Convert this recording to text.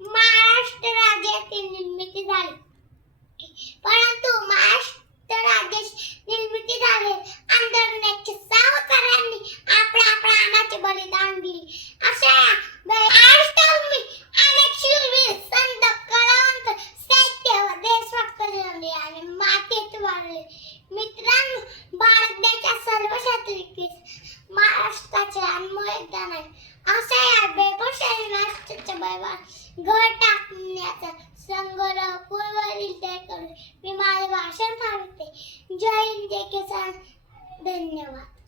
महाराष्ट्र राज्याची निर्मिती झाली. परंतु महाराष्ट्र राज्याची निर्मिती झाली. आंदोलनाचे सावकारांनी आपल्या प्राणाचे बलिदान दिले. अशा महाराष्ट्राभूमी अनेक शूरवीर संत कलावंत साहित्य व देशभक्त आणि मातीत वाढले. मित्रांनो भारत देशात सर्व बरोबर घर टाकण्याचा संग्रह पूर्वरील ते करून मी माझे भाषण थांबते जय हिंद जय किसान. धन्यवाद.